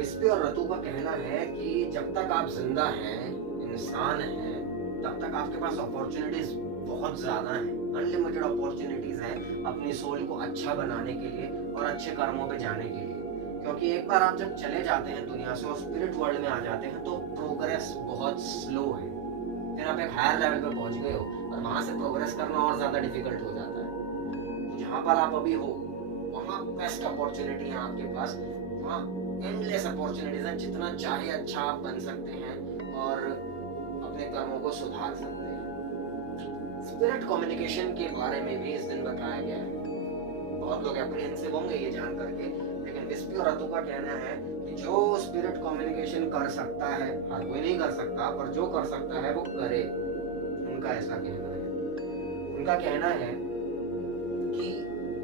विस्पी और रतु का कहना है कि जब तक आप जिंदा हैं, इंसान हैं, तब तक आपके पास अपॉर्चुनिटीज बहुत ज्यादा हैं, अनलिमिटेड अपॉर्चुनिटीज हैं अपनी सोल को अच्छा बनाने के लिए और अच्छे कर्मों पे जाने के लिए। क्योंकि एक बार आप जब चले जाते हैं दुनिया से और स्पिरिट वर्ल्ड में आ जाते हैं तो प्रोग्रेस बहुत स्लो है। फिर आप एक हायर लेवल पे पहुंच गए हो और वहां से प्रोग्रेस करना और ज्यादा डिफिकल्ट हो जाता है। तो जहां पर आप अभी हो वहाँ बेस्ट अपॉर्चुनिटी है आपके पास, वहाँ एंडलेस अपॉर्चुनिटीज हैं, जितना चाहे अच्छा आप बन सकते हैं और अपने कर्मों को सुधार सकते हैं। स्पिरिट कम्युनिकेशन के बारे में भी इस दिन बताया गया है। बहुत लोग एप्रीहेंसिव होंगे ये जान करके, लेकिन विस्पी और रतु का कहना है कि जो स्पिरिट कम्युनिकेशन कर सकता है, हर कोई नहीं कर सकता, पर जो कर सकता है वो करे, उनका ऐसा कहना है। उनका कहना है कि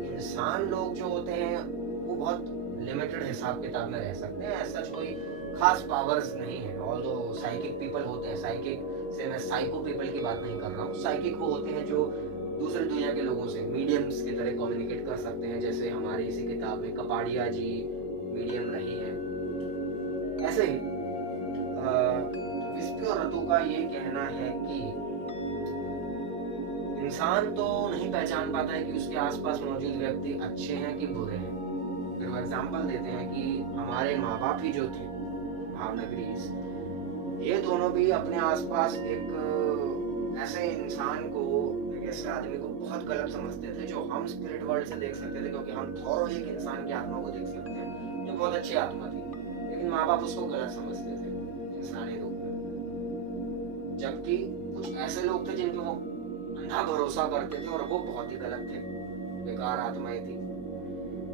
इंसान लोग जो होते हैं वो बहुत लिमिटेड हिसाब किताब में रह सकते हैं, ऐसा कोई खास पावर्स नहीं है। और जो साइकिक पीपल होते हैं, साइकिक से मैं साइको पीपल की बात नहीं कर रहा हूँ, साइकिक वो होते हैं जो दूसरी दुनिया के लोगों से मीडियम्स की तरह कम्युनिकेट कर सकते हैं, जैसे हमारी इसी किताब में कपाड़िया जी मीडियम रही है। ऐसे ही विस्पी और रतु का ये कहना है कि इंसान तो नहीं पहचान पाता है कि उसके आसपास मौजूद व्यक्ति अच्छे हैं कि बुरे हैं। फिर वो एग्जाम्पल देते हैं कि हमारे माँ बाप ही जो थे भावनगरीज, ये दोनों भी अपने आसपास एक ऐसे इंसान को, एक ऐसे आदमी को बहुत गलत समझते थे जो हम स्पिरिट वर्ल्ड से देख सकते थे, क्योंकि हम थोरोली एक इंसान की आत्मा को देख सकते हैं जो बहुत अच्छी आत्मा थी, लेकिन माँ बाप उसको गलत समझते थे इंसानी रूप में। जबकि कुछ ऐसे लोग थे जिनके वो अंधा भरोसा करते थे और वो बहुत ही गलत थे, बेकार आत्माएं थी।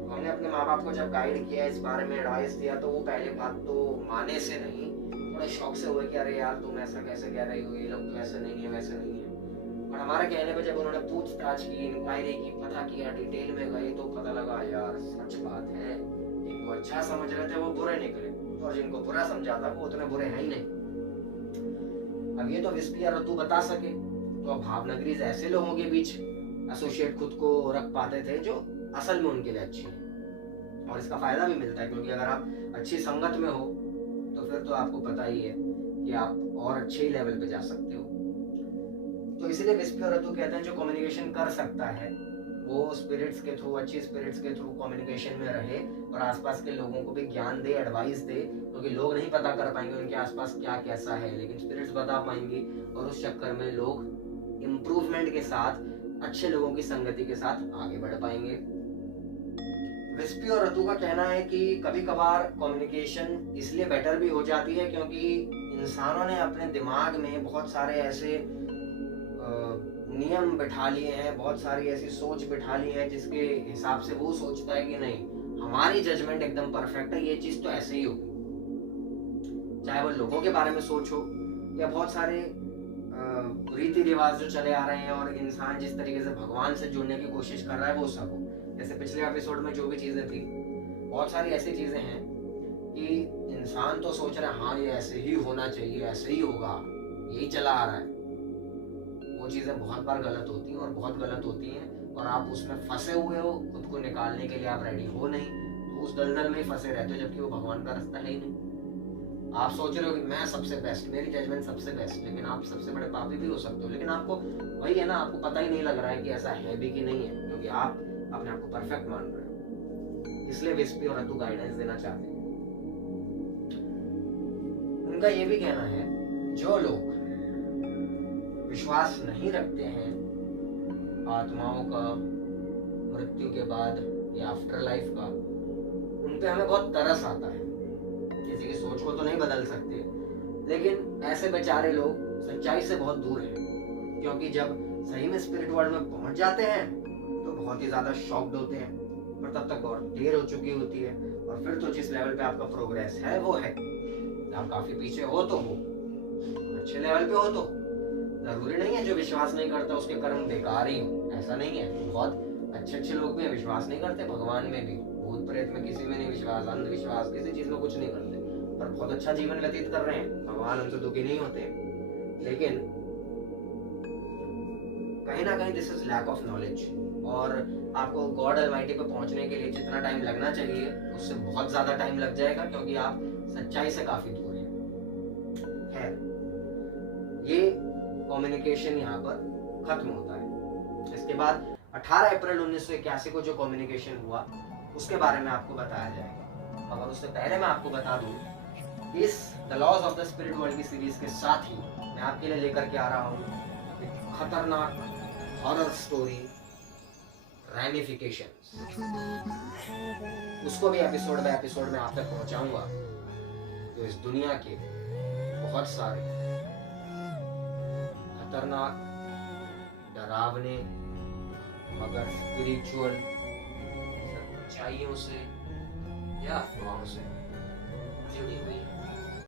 हमने अपने माँ बाप को जब गाइड किया, इस बारे में एडवाइस दिया, तो वो पहले बात तो माने से नहीं, थोड़ा शौक से हुए कि अरे यार तुम ऐसा कैसे कह रही हो, ये लोग तो ऐसे नहीं है वैसे नहीं है। और हमारे कहने पे जब उन्होंने पूछताछ की, इंक्वायरी की, पता किया, डिटेल में गए, तो पता लगा यार सच बात है, जिनको अच्छा समझ रहे थे वो बुरे निकले और जिनको बुरा समझा था वो उतने बुरे हैं ही नहीं। अब ये तो विस्पी और रतु बता सके, तो भावनगरीज ऐसे लोगों के बीच एसोसिएट खुद को रख पाते थे जो असल में उनके लिए अच्छी है। और इसका फायदा भी मिलता है, क्योंकि अगर आप अच्छी संगत में हो तो फिर तो आपको पता ही है कि आप और अच्छे लेवल पे जा सकते हो। तो इसीलिए विस्पी और रतु कहते हैं जो कम्युनिकेशन कर सकता है वो स्पिरिट्स के थ्रू, अच्छी स्पिरिट्स के थ्रू कम्युनिकेशन में रहे और आसपास के लोगों को भी ज्ञान दे, एडवाइस दे, क्योंकि लोग नहीं पता कर पाएंगे उनके आसपास क्या कैसा है, लेकिन स्पिरिट्स बता पाएंगी और उस चक्कर में लोग इम्प्रूवमेंट के साथ, अच्छे लोगों की संगति के साथ आगे बढ़ पाएंगे। विस्पी और रतु का कहना है कि कभी कभार कम्युनिकेशन इसलिए बेटर भी हो जाती है क्योंकि इंसानों ने अपने दिमाग में बहुत सारे ऐसे नियम बिठा लिए हैं, बहुत सारी ऐसी सोच बिठा ली है जिसके हिसाब से वो सोचता है कि नहीं हमारी जजमेंट एकदम परफेक्ट है, ये चीज तो ऐसे ही होगी। चाहे वो लोगों के बारे में सोचो या बहुत सारे रीति रिवाज जो चले आ रहे हैं और इंसान जिस तरीके से भगवान से जुड़ने की कोशिश कर रहा है वो सब हो। जैसे पिछले एपिसोड में जो भी चीजें थी, बहुत सारी ऐसी चीजें हैं कि इंसान तो सोच रहा है हाँ ये ऐसे ही होना चाहिए, ऐसे ही होगा, यही चला आ रहा है। वो चीजें बहुत बार गलत होती हैं और बहुत गलत होती हैं और आप उसमें फंसे हुए हो, खुद को निकालने के लिए आप रेडी हो नहीं, तो उस दलदल में फंसे रहते हो, जबकि वो भगवान का रास्ता है ही नहीं। आप सोच रहे हो कि मैं सबसे बेस्ट, मेरी जजमेंट सबसे बेस्ट, लेकिन आप सबसे बड़े पापी भी हो सकते हो। लेकिन आपको वही है ना, आपको पता ही नहीं लग रहा है कि ऐसा है भी कि नहीं है, क्योंकि आप अपने आप को परफेक्ट मान रहे हो। इसलिए विस्पी और रतु गाइडेंस देना चाहते हैं। उनका ये भी कहना है जो लोग विश्वास नहीं रखते हैं आत्माओं का, मृत्यु के बाद या आफ्टर लाइफ का, उन पे हमें बहुत तरस आता है। किसी की सोच को तो नहीं बदल सकते, लेकिन ऐसे बेचारे लोग सच्चाई से बहुत दूर हैं, क्योंकि जब सही में स्पिरिट वर्ल्ड में पहुंच जाते हैं तो बहुत ही ज्यादा शॉक्ड होते हैं, पर तब तक बहुत देर हो चुकी होती है। और फिर तो जिस लेवल पे आपका प्रोग्रेस है वो है, आप काफी पीछे हो तो हो, अच्छे लेवल पे हो तो जरूरी नहीं है जो विश्वास नहीं करता उसके कर्म बेकार ही हो, ऐसा नहीं है। बहुत अच्छे लोग भी विश्वास नहीं करते, भगवान में भी, भूत प्रेत में किसी में नहीं विश्वास, अंधविश्वास किसी चीज में कुछ नहीं करते, पर बहुत अच्छा जीवन व्यतीत कर रहे हैं, भगवान उनसे दुखी नहीं होते। लेकिन कहीं ना कहीं this is lack of knowledge, और आपको गॉड ऑलमाइटी पे पहुंचने के लिए जितना टाइम लगना चाहिए उससे बहुत ज्यादा टाइम लग जाएगा, क्योंकि आप सच्चाई से काफी दूर है। खैर, ये कम्युनिकेशन यहाँ पर खत्म होता है। इसके बाद 18 अप्रैल 1981 को जो कम्युनिकेशन हुआ उसके बारे में आपको बताया जाएगा, मगर उससे पहले मैं आपको बता दूं, इस the laws of the spirit world की सीरीज के साथ ही मैं आपके लिए लेकर के आ रहा हूँ एक खतरनाक हॉरर स्टोरी रैमिफिकेशंस। उसको भी एपिसोड बाय एपिसोड में आप तक पहुंचाऊंगा। तो इस दुनिया के बहुत सारे खतरनाक, डरावने मगर स्पिरिचुअल सच्चाइयों से या अफवाहों से जुड़ी हुई है।